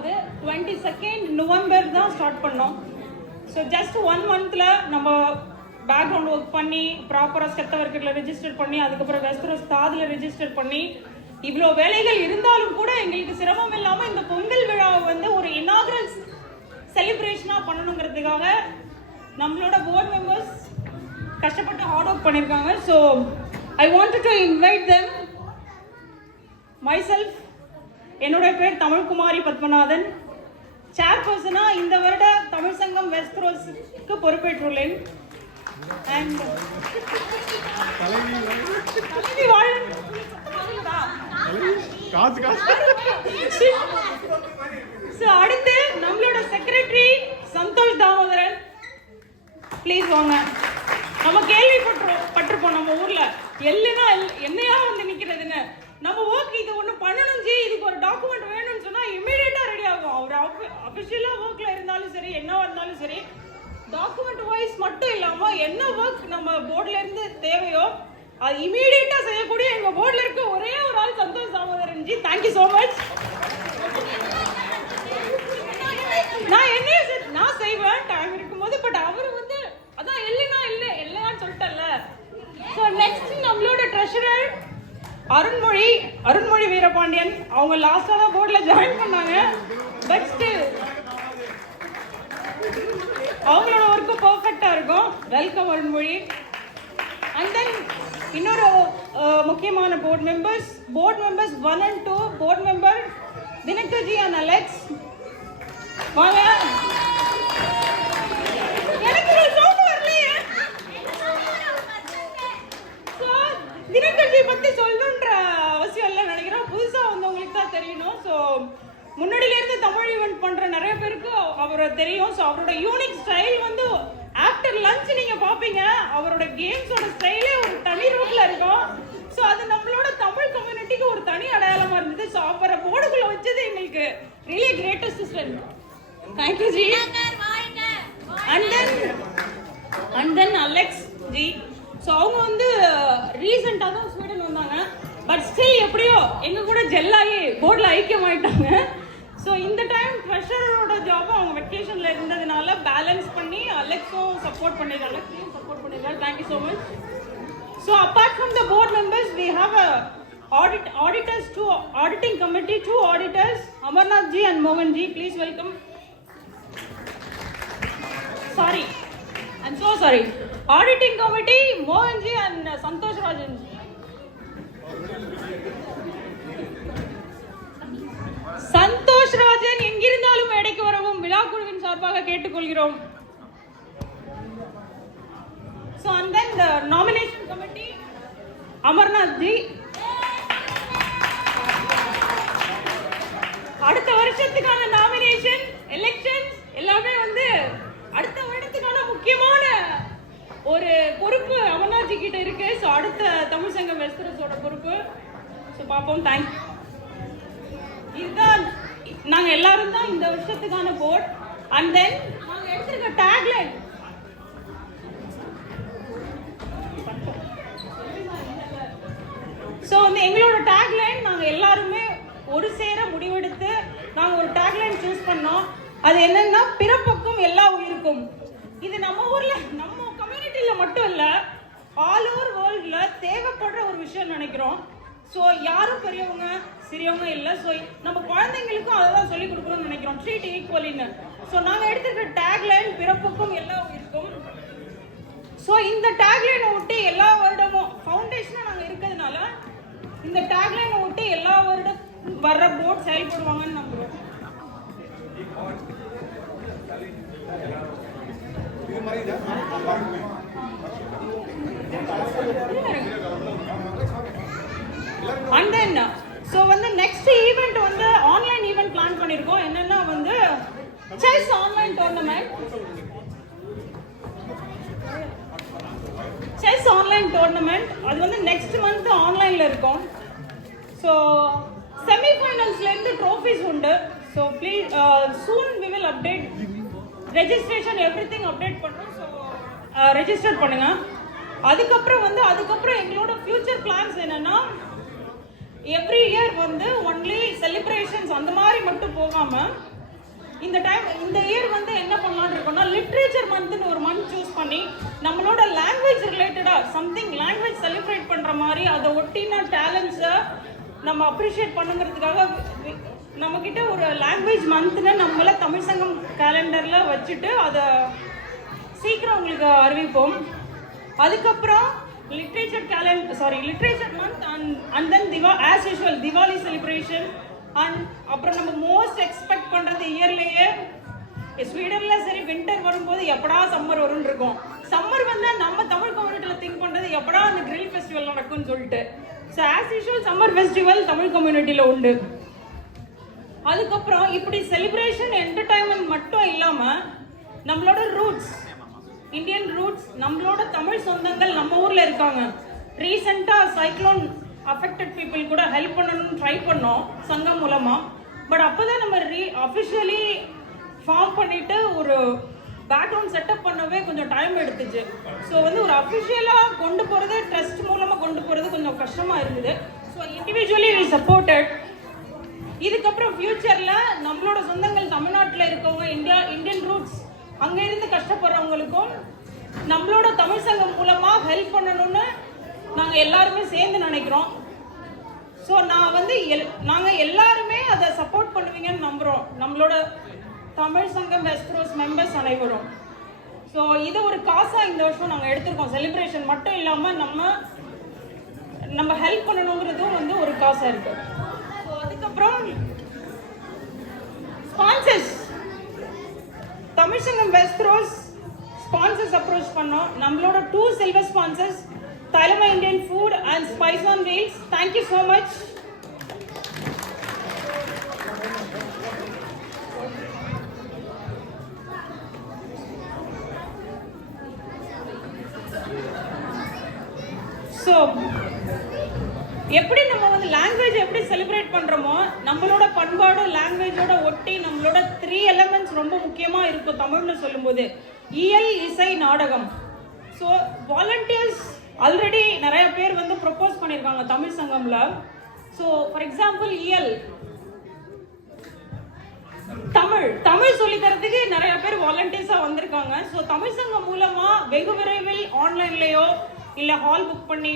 ஆகுது. 22 நவம்பர் தான் ஸ்டார்ட் பண்ணோம். ஸோ ஜஸ்ட் 1 மந்த்தில் நம்ம பேக்ரவுண்ட் ஒர்க் பண்ணி ப்ராப்பராக ஸ்டெப் ஒர்க்கில் ரெஜிஸ்டர் பண்ணி அதுக்கப்புறம் வெஸ்டரோஸ் தாதில் ரெஜிஸ்டர் பண்ணி இவ்வளோ வேலைகள் இருந்தாலும் கூட எங்களுக்கு சிரமம் இல்லாமல் இந்த பொங்கல் விழாவை வந்து ஒரு இனாகரல் செலிப்ரேஷனாக பண்ணணுங்கிறதுக்காக நம்மளோட போர்ட் மெம்பர்ஸ் கஷ்டப்பட்டு ஹார்ட் ஒர்க் பண்ணியிருக்காங்க. So I wanted to invite them myself. என்னுடைய பேர் தமிழ்குமாரி பத்மநாதன். சேர்பர்சனாக இந்த வருட தமிழ் சங்கம் வெஸ்டரோஸ்க்கு பொறுப்பேற்றுள்ளேன். அண்ட் அடுத்து நம்மளோட செக்ரட்டரி சந்தோஷ் தாமோதரன், ப்ளீஸ் வாங்க. நம்ம கேள்விப்பட்டிருப்போம் நம்ம ஊர்ல எல்லைனா என்னையா வந்து நிக்கிறதுன்னு. நம்ம ஒர்க் இது ஒன்று பண்ணணும் ஜி, இதுக்கு ஒரு டாக்குமெண்ட் வேணும்னு சொன்னா இமீடியட்டா ரெடி ஆகும். அவர் அஃபிஷியலா ஒர்க்ல இருந்தாலும் சரி என்ன இருந்தாலும் சரி டாக்குமெண்ட் வைஸ் மட்டும் இல்லாம என்ன ஒர்க் நம்ம போர்ட்ல இருந்து தேவையோ அது இமீடியட்டா செய்யக்கூடிய எங்க போர்ட்ல இருக்க ஒரே ஒரு ஆள் Santosh Damodaran ji. Thank you so much. நான் செய்வேன் டைம் இருக்கும்போது. பட் அவர் வந்து அதான் இல்லைன்னு சொல்லிட்டல. ஸோ நெக்ஸ்ட் நம்மளோட ட்ரெஷரர் அருண்மொழி வீரபாண்டியன். அவங்க லாஸ்டா தான் போர்ட்ல ஜாயின் பண்ணாங்க. பட் ஸ்டில் அவங்களோட ஒர்க்கு பர்ஃபெக்டா இருக்கும். வெல்கம் அருண்மொழி. அண்ட் தென் இன்னொரு முக்கியமான board members 1 and 2 board member Dinakarji and Alex வாங்க. எனக்கு சவுண்ட் வரலையே. ஸோ தினகர்ஜி பத்தி சொல்லணுன்ற அவசியம் இல்லை நினைக்கிறேன். புதுசா வந்தவங்களுக்கு தான் தெரியணும். ஸோ முன்னாடியில இருந்து தமிழ் ஈவெண்ட் பண்ற நிறைய பேருக்கு அவரை தெரியும். ஸோ அவரோட யூனிக் ஸ்டைல் வந்து ஆஃப்டர் லஞ்ச் நீங்க பாப்பீங்க. அவரோட கேம்ஸோட ஸ்டைலே ஒரு தனி ரூட்ல இருக்கும். ஸோ அது நம்மளோட தமிழ் கம்யூனிட்டிக்கு ஒரு தனி அடையாளமா இருந்தது. ஸோ அவரை போர்டுக்குள்ள வச்சது எங்களுக்கு really greatest sister. Thank you G. And then Alex G. So அவங்க வந்து ரீசெண்டாக தான் ஸ்வீடன் வந்தாங்க. பட் ஸ்டில் எப்படியோ எங்க கூட ஜெல்லாகி போர்டில் ஐக்கியமாயிட்டாங்க. ஸோ இந்த டைம் ட்ரெஷரோட ஜாபும் அவங்க வெக்கேஷன்ல இருந்ததுனால பேலன்ஸ் பண்ணி அலெக்ஸும் சப்போர்ட் பண்ணிருக்காரு. Thank you so much. So apart from the board members we have auditors, 2 auditing committee, 2 auditors, Amarnath ji and Mohan ji. Please welcome. Sorry, I'm so sorry. Auditing committee, Mohan ji and Santosh Rajan ji. Santosh Rajan எங்கிருந்தாலும் மேடைக்கு வரவும் விழா குழுவின் சார்பாக கேட்டுக்கொள்கிறோம். So and then the nomination committee, Amarnath ji. அடுத்த வருஷத்துக்கான nomination elections எல்லாமே வந்து அடுத்த வருடத்துக்கான முக்கியமான ஒரு பொறுப்பு அமர்நாத் ஜி கிட்ட இருக்கு. ஸோ அடுத்த தமிழ் சங்கம் வெஸ்டரோஸோட பொறுப்பு. ஸோ பார்ப்போம். தேங்க்யூ. இதுதான் நாங்க எல்லாரும் தான் இந்த வருஷத்துக்கான போர்ட். அண்ட் தென் நாங்க எடுத்திருக்க டேக்லைன் ஸோ வந்து எங்களோட டேக்லைன் நாங்க எல்லாருமே ஒரு சேர முடிவெடுத்து நாங்க ஒரு டேக்லைன் சூஸ் பண்ணோம். அது என்னன்னா பிறப்புக்கும் எல்லா உயிருக்கும். இது நம்ம ஊர்ல நம்ம கம்யூனிட்டியில மட்டும் இல்ல ஆல் ஓவர் வேர்ல்ட்ல தேவைப்படுற ஒரு விஷயம் நினைக்கிறோம். ஸோ யாரும் பெரியவங்க சிறியவங்க இல்லை. ஸோ நம்ம குழந்தைங்களுக்கும் அதை தான் சொல்லிக் கொடுக்கணும்னு நினைக்கிறோம், ட்ரீட் ஈக்குவலின்னு. ஸோ நாங்கள் எடுத்துக்கிற டேக்லைன் பிறப்புக்கும் எல்லா உயிருக்கும். ஸோ இந்த டேக்லைனை விட்டு எல்லா வருடமும் ஃபவுண்டேஷனாக நாங்கள் இருக்கிறதுனால இந்த டேக்லைனை விட்டு எல்லா வருடம் வர்ற போர்ட் செயல்படுவாங்கன்னு நம்புகிறோம். அண்ட் தென் ஸோ வந்து நெக்ஸ்ட் ஈவெண்ட் வந்து ஆன்லைன் ஈவெண்ட் பிளான் பண்ணியிருக்கோம். என்னன்னா வந்து செஸ் ஆன்லைன் டோர்னமெண்ட். அது வந்து நெக்ஸ்ட் மந்த் ஆன்லைன்ல இருக்கும். ஸோ செமிஃபைனல்ஸ்லேருந்து ட்ரோஃபீஸ் உண்டு. So please soon we will update registration everything update பண்ணுறோம். ஸோ ரெஜிஸ்டர் பண்ணுங்க. அதுக்கப்புறம் எங்களோட ஃபியூச்சர் பிளான்ஸ் என்னன்னா எவ்ரி இயர் வந்து ஒன்லி செலிப்ரேஷன்ஸ் அந்த மாதிரி மட்டும் போகாமல் இந்த இயர் வந்து என்ன பண்ணலான்னு இருக்கோம்னா லிட்ரேச்சர் மந்த்னு ஒரு மந்த் சூஸ் பண்ணி நம்மளோட லாங்குவேஜ் ரிலேட்டடாக சம்திங் லாங்குவேஜ் செலிப்ரேட் பண்ணுற மாதிரி அதை ஒட்டின டேலண்ட்ஸை நம்ம அப்ரிஷியேட் பண்ணுங்கிறதுக்காக நம்மக்கிட்ட ஒரு லாங்குவேஜ் மந்த்னு நம்மள தமிழ் சங்கம் கேலண்டரில் வச்சுட்டு அதை சீக்கிரம் உங்களுக்கு அறிவிப்போம். அதுக்கப்புறம் literature month and then as usual Diwali celebration and அப்புறம் நம்ம மோஸ்ட் எக்ஸ்பெக்ட் பண்ணுறது இயர்லேயே ஸ்வீடனில் சரி வின்டர் வரும்போது எப்படா சம்மர் வரும்னு இருக்கும். சம்மர் வந்தால் நம்ம தமிழ் கம்யூனிட்டியில் திங்க் பண்ணுறது எப்படா அந்த கிரில் ஃபெஸ்டிவல் நடக்கும்னு சொல்லிட்டு. So as usual summer festival Tamil கம்யூனிட்டியில் உண்டு. அதுக்கப்புறம் இப்படி செலிப்ரேஷன் என்டர்டைன்மெண்ட் மட்டும் இல்லாமல் நம்மளோட ரூட்ஸ் இந்தியன் ரூட்ஸ் நம்மளோட தமிழ் சொந்தங்கள் நம்ம ஊரில் இருக்காங்க. ரீசெண்டாக சைக்ளோன் அஃபெக்டட் பீப்புள் கூட ஹெல்ப் பண்ணணும்னு ட்ரை பண்ணோம் சங்கம் மூலமாக. பட் அப்போ தான் நம்ம அஃபிஷியலி ஃபார்ம் பண்ணிவிட்டு ஒரு பேக்ரவுண்ட் செட்டப் பண்ணவே கொஞ்சம் டைம் எடுத்துச்சு. ஸோ வந்து ஒரு அஃபிஷியலாக கொண்டு போகிறது ட்ரஸ்ட் மூலமாக கொண்டு போகிறது கொஞ்சம் கஷ்டமாக இருந்தது. So individually we supported. இதுக்கப்புறம் ஃபியூச்சரில் நம்மளோட சொந்தங்கள் தமிழ்நாட்டில் இருக்கவங்க இந்தியன் ரூட்ஸ் அங்கே இருந்து கஷ்டப்படுறவங்களுக்கும் நம்மளோட தமிழ் சங்கம் மூலமாக ஹெல்ப் பண்ணணும்னு நாங்கள் எல்லாருமே சேர்ந்து நினைக்கிறோம். ஸோ நான் வந்து நாங்கள் எல்லாருமே அதை சப்போர்ட் பண்ணுவீங்கன்னு நம்புகிறோம், நம்மளோட தமிழ் சங்கம் வெஸ்ட்ரோஸ் மெம்பர்ஸ் அனைவரும். ஸோ இது ஒரு காசாக இந்த வருஷம் நாங்கள் எடுத்திருக்கோம். செலிப்ரேஷன் மட்டும் இல்லாமல் நம்ம ஹெல்ப் பண்ணணுங்கிறதும் வந்து ஒரு காசாக இருக்கு. ஸோ அதுக்கப்புறம் ஸ்பான்சர்ஸ், தமிழ் சங்கம் வெஸ்ட்ரோஸ் ஸ்பான்சர்ஸ் அப்ரோச் பண்ணோம். நம்மளோட 2 silver sponsors Thailama Indian Food and Spice on Wheels. Thank you so much. So எப்படி நம்ம வந்து லாங்குவேஜ் எப்படி செலிப்ரேட் பண்ணுறோமோ நம்மளோட பண்பாடு லாங்குவேஜோட ஒட்டி நம்மளோட 3 எலமெண்ட்ஸ் ரொம்ப முக்கியமாக இருக்கும் தமிழ்னு சொல்லும்போது. இயல், இசை, நாடகம். ஸோ வாலண்டியர்ஸ் ஆல்ரெடி நிறைய பேர் வந்து ப்ரொப்போஸ் பண்ணியிருக்காங்க தமிழ் சங்கம்ல. ஸோ ஃபார் எக்ஸாம்பிள் இயல், தமிழ் சொல்லித்தரத்துக்கு நிறைய பேர் வாலண்டியர்ஸாக வந்திருக்காங்க. ஸோ தமிழ் சங்கம் மூலமாக வெகு விரைவில் ஆன்லைன்லேயோ இல்லை ஹால் புக் பண்ணி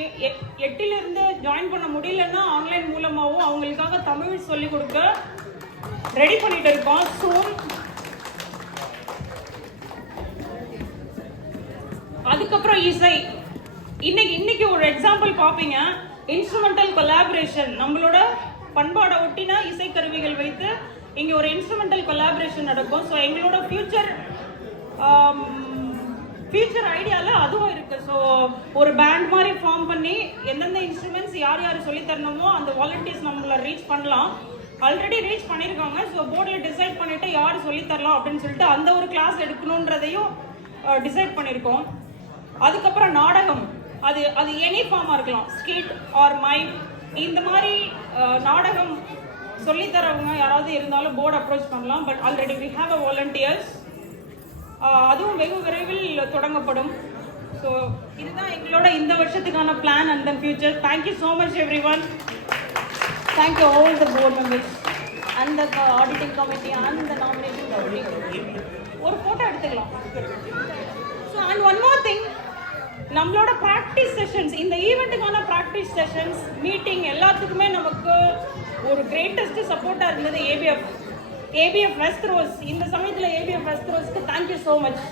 8 ஜாயின் பண்ண முடியலன்னா ஆன்லைன் மூலமாகவும் அவங்களுக்காக தமிழ் சொல்லிக் கொடுக்க ரெடி பண்ணிட்டு இருக்கோம். ஸோ அதுக்கப்புறம் இசை, இன்னைக்கு ஒரு எக்ஸாம்பிள் பார்ப்பீங்க. இன்ஸ்ட்ருமெண்டல் கொலாபரேஷன், நம்மளோட பண்பாடை ஒட்டினா இசைக்கருவிகள் வைத்து இங்கே ஒரு இன்ஸ்ட்ருமெண்டல் கொலாபரேஷன் நடக்கும். ஸோ எங்களோட ஃபியூச்சர் ஐடியாவில் அதுவும் இருக்குது. ஸோ ஒரு பேண்ட் மாதிரி ஃபார்ம் பண்ணி எந்தெந்த இன்ஸ்ட்ருமெண்ட்ஸ் யார் சொல்லித்தரணுமோ அந்த வாலண்டியர்ஸ் நம்மளை ரீச் பண்ணலாம். ஆல்ரெடி ரீச் பண்ணியிருக்காங்க. ஸோ போர்டில் டிசைட் பண்ணிவிட்டு யார் சொல்லித்தரலாம் அப்படின்னு சொல்லிட்டு அந்த ஒரு கிளாஸ் எடுக்கணுன்றதையும் டிசைட் பண்ணியிருக்கோம். அதுக்கப்புறம் நாடகம், அது எனி ஃபார்மாக இருக்கலாம், ஸ்கிட் ஆர் மைம். இந்த மாதிரி நாடகம் சொல்லித்தரவங்க யாராவது இருந்தாலும் போர்டு அப்ரோச் பண்ணலாம். But already we have a volunteers. அதுவும் வெகு விரைவில் தொடங்கப்படும். ஸோ இதுதான் எங்களோட இந்த வருஷத்துக்கான plan and then future. Thank you so much everyone. Thank you all the board members and the auditing committee and the nomination committee. ஒரு ஃபோட்டோ எடுத்துக்கலாம். So and one more thing, நம்மளோட ப்ராக்டிஸ் செஷன்ஸ், இந்த ஈவெண்ட்டுக்கான practice sessions meeting எல்லாத்துக்குமே நமக்கு ஒரு greatest சப்போர்ட்டாக இருந்தது ஏபிஎஃப் வெஸ்ட்ரோஸ். இந்த சமயத்தில் ஏபிஎஃப் வெஸ்ட்ரோஸ்க்கு தேங்க்யூ ஸோ மச்.